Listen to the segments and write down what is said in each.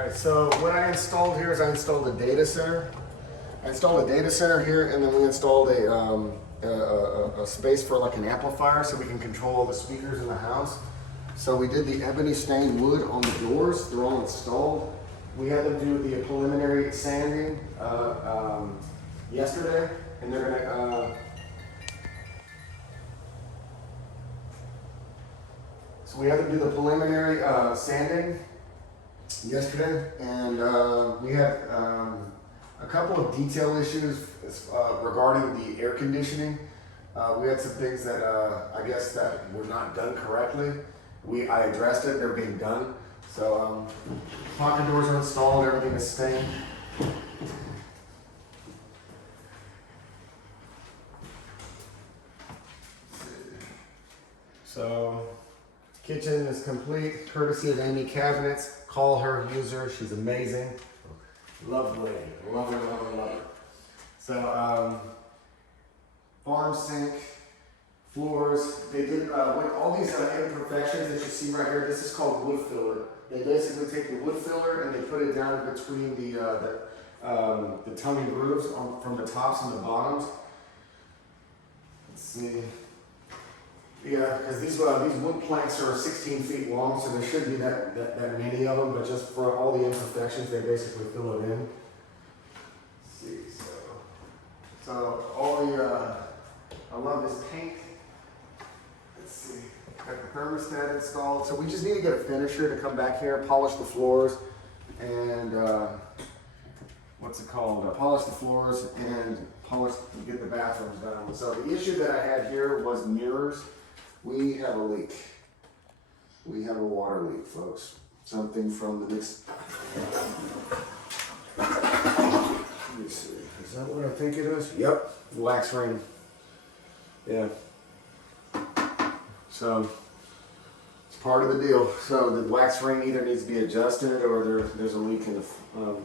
Alright, so what I installed here is I installed a data center. I installed a data center here, and then we installed a space for like an amplifier so we can control all the speakers in the house. So we did the ebony stained wood on the doors. They're all installed. We had them do the preliminary sanding yesterday, and they're gonna so we had them do the preliminary sanding yesterday, and we had a couple of detail issues regarding the air conditioning. We had some things that I guess that were not done correctly. I addressed it, they're being done. So pocket doors are installed, everything is stained. So kitchen is complete, courtesy of Amy Cabinets. Call her, use her, she's amazing. Lovely, love her, love her, love her. So farm sink, floors, they did with all these imperfections that you see right here. This is called wood filler. They basically take the wood filler and they put it down between the tongue and grooves from the tops and the bottoms. Let's see. Yeah, because these wood planks are 16 feet long, so there shouldn't be that many of them, but just for all the imperfections, they basically fill it in. Let's see, so all the, I love this paint. Let's see, got the thermostat installed. So we just need to get a finisher to come back here, polish the floors, and what's it called? Polish the floors and get the bathrooms done. So the issue that I had here was mirrors. We have a leak. We have a water leak, folks. Something from the next. Let me see. Is that what I think it is? Yep. Wax ring. Yeah. So it's part of the deal. So the wax ring either needs to be adjusted, or there's a leak in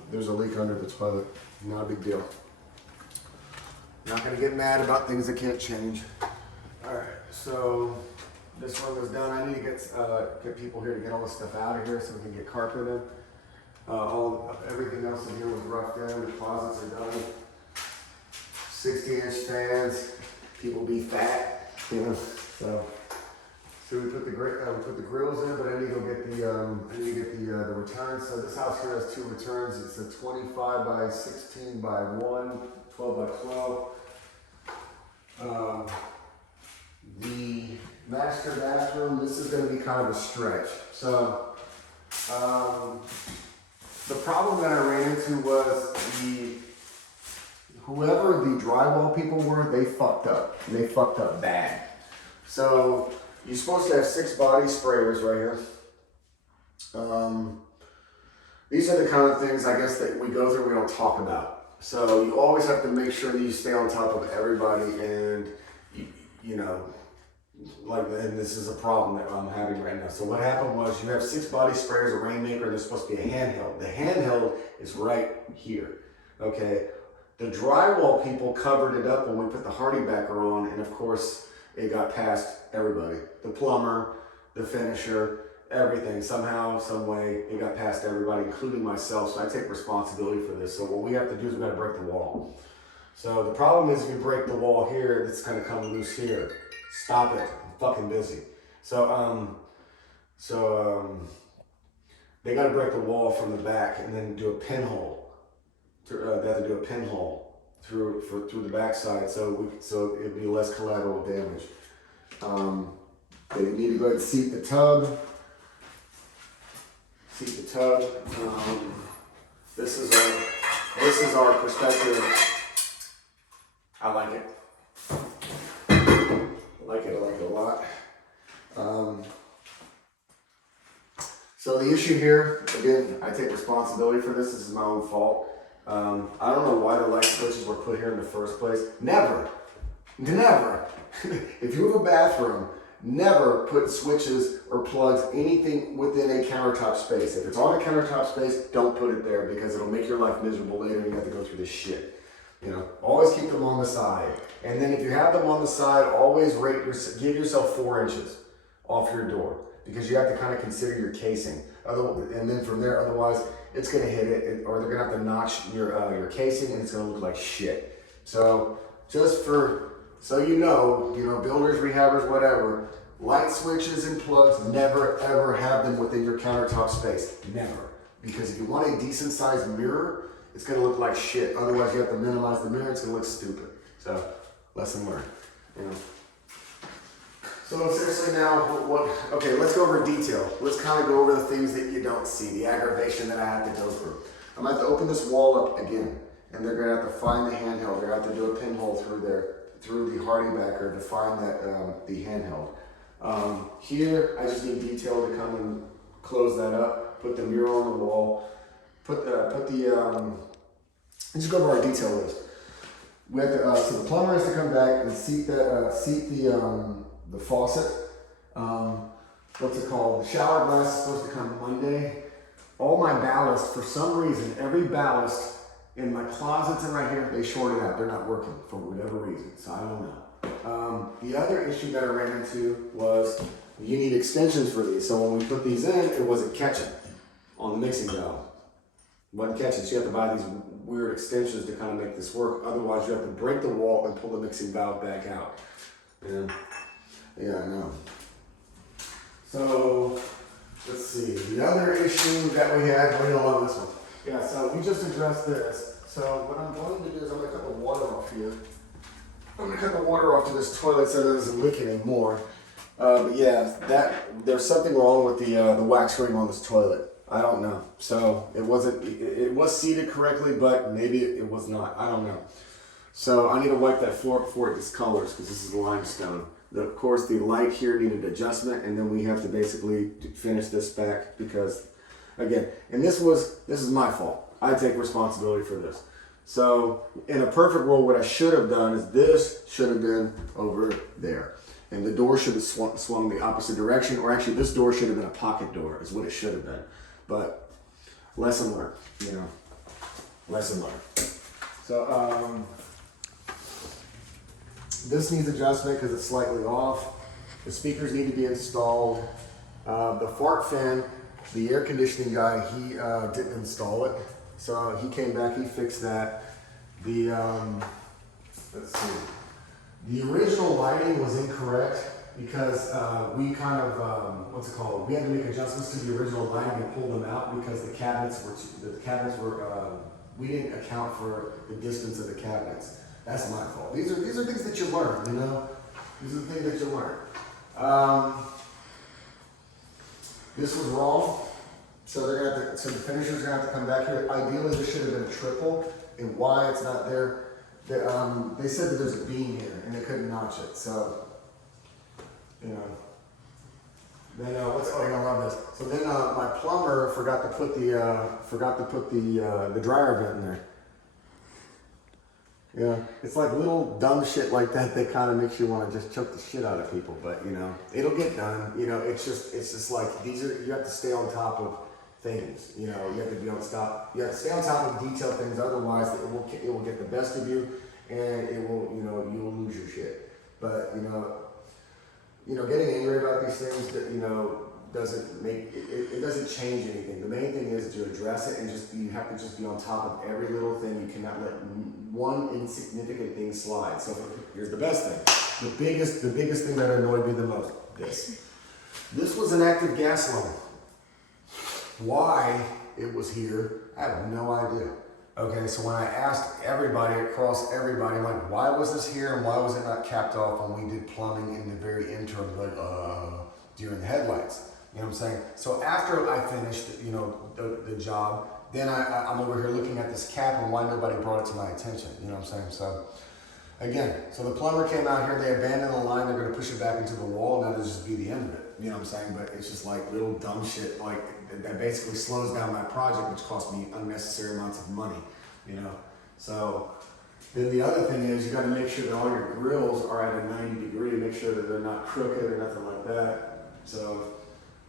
there's a leak under the toilet. Not a big deal. Not gonna get mad about things that can't change. All right. So this one was done. I need to get people here to get all this stuff out of here so we can get carpet in. Everything else in here was roughed in. The closets are done. 60-inch fans. People be fat, you know. So we put the grills in, but I need to go get the returns. So this house here has two returns. It's a 25 by 16 by 1, 12 by 12. The master bathroom, this is going to be kind of a stretch. So the problem that I ran into was whoever the drywall people were, they fucked up. They fucked up bad. So you're supposed to have 6 body sprayers right here. These are the kind of things I guess that we go through, we don't talk about. So you always have to make sure that you stay on top of everybody, and you know, and this is a problem that I'm having right now. So what happened was you have 6 body sprayers, a Rainmaker, and there's supposed to be a handheld. The handheld is right here, okay? The drywall people covered it up when we put the hardy backer on, and of course, it got past everybody. The plumber, the finisher, everything. Somehow, some way, it got past everybody, including myself, so I take responsibility for this. So what we have to do is we gotta break the wall. So the problem is if you break the wall here, it's gonna come loose here. Stop it, I'm fucking busy. So they gotta break the wall from the back and then do a pinhole. They have to do a pinhole through the backside, so it'd be less collateral damage. They need to go ahead and seat the tub. This is our perspective. I like it. I like it a lot. So the issue here, again, I take responsibility for this. This is my own fault. I don't know why the light switches were put here in the first place. Never. If you have a bathroom, never put switches or plugs, anything within a countertop space. If it's on a countertop space, don't put it there because it'll make your life miserable later and you have to go through this shit. You know, always keep them on the side. And then if you have them on the side, always give yourself 4 inches off your door. because you have to kind of consider your casing. And then from there, otherwise, it's gonna hit it, or they're gonna have to notch your casing, and it's gonna look like shit. So just so you know, builders, rehabbers, whatever, light switches and plugs, never ever have them within your countertop space. Never. Because if you want a decent sized mirror, it's gonna look like shit. Otherwise, you have to minimize the mirror, it's gonna look stupid. So, lesson learned. So seriously now, okay, let's go over detail. Let's kind of go over the things that you don't see, the aggravation that I have to go through. I'm gonna have to open this wall up again, and they're gonna have to find the handheld. They're gonna have to do a pinhole through there, through the Hardybacker to find that the handheld. Here, I just need detail to come and close that up, put the mirror on the wall, just go over our detail list. We have to, so the plumber has to come back and seat the faucet. What's it called? The shower glass is supposed to come Monday. All my ballast, for some reason, every ballast in my closets and right here, they shorted out. They're not working for whatever reason, so I don't know. The other issue that I ran into was you need extensions for these. So when we put these in, it wasn't catching on the mixing valve. It wasn't catching, so you have to buy these weird extensions to kind of make this work. Otherwise, you have to break the wall and pull the mixing valve back out. Yeah, I know. So, let's see. The other issue that we had, we're gonna love this one. Yeah, so we just addressed this. So what I'm going to do is I'm gonna cut the water off here. I'm gonna cut the water off to this toilet so that it doesn't leak anymore. But yeah, there's something wrong with the wax ring on this toilet. I don't know. So it was seated correctly, but maybe it was not. I don't know. So I need to wipe that floor before it discolors because this is limestone. Of course, the light here needed adjustment, and then we have to basically finish this back because, again, and this is my fault. I take responsibility for this. So in a perfect world, what I should have done is this should have been over there. And the door should have swung the opposite direction, or actually this door should have been a pocket door is what it should have been. But lesson learned, lesson learned. So this needs adjustment because it's slightly off. The speakers need to be installed. The fart fan, the air conditioning guy, he didn't install it. So he came back, he fixed that. Let's see. The original lighting was incorrect because we kind of, we had to make adjustments to the original lighting and pull them out because the cabinets were, we didn't account for the distance of the cabinets. That's my fault. These are things that you learn, These are the things that you learn. This was wrong, so the finisher's gonna have to come back here. Ideally, this should have been a triple, and why it's not there. They said that there's a beam here, and they couldn't notch it. So, Then you're gonna love this. So then my plumber forgot to put the dryer vent in there. Yeah, it's like little dumb shit like that that makes you want to just choke the shit out of people. But it'll get done. It's just like you have to stay on top of things. You have to be on top. You have to stay on top of detailed things. Otherwise, it will get the best of you, and you will lose your shit. But getting angry about these things that doesn't change anything. The main thing is to address it, and you have to just be on top of every little thing. You cannot let one insignificant thing slide. So here's the best thing. The biggest thing that annoyed me the most. This was an active gas line. Why it was here, I have no idea. Okay, so when I asked everybody, I'm like, why was this here and why was it not capped off when we did plumbing in the very interim, during the headlights? You know what I'm saying? So after I finished, the job, then I'm over here looking at this cap and why nobody brought it to my attention. You know what I'm saying? So again, the plumber came out here, they abandoned the line, they're gonna push it back into the wall, and that'll just be the end of it. You know what I'm saying? But it's just like little dumb shit that basically slows down my project, which cost me unnecessary amounts of money, So then the other thing is you got to make sure that all your grills are at a 90 degree, make sure that they're not crooked or nothing like that. So,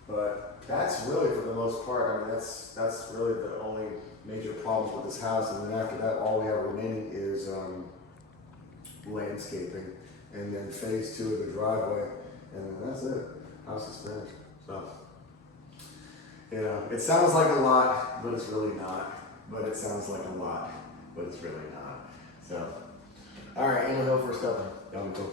but that's really for the most part, that's really the only major problems with this house. And then after that, all we have remaining is landscaping, and then phase 2 of the driveway, and then that's it. House is finished. So, you know, it sounds like a lot, but it's really not. But it sounds like a lot, but it's really not. So, all right, Angel Hill for stepping. Y'all be cool.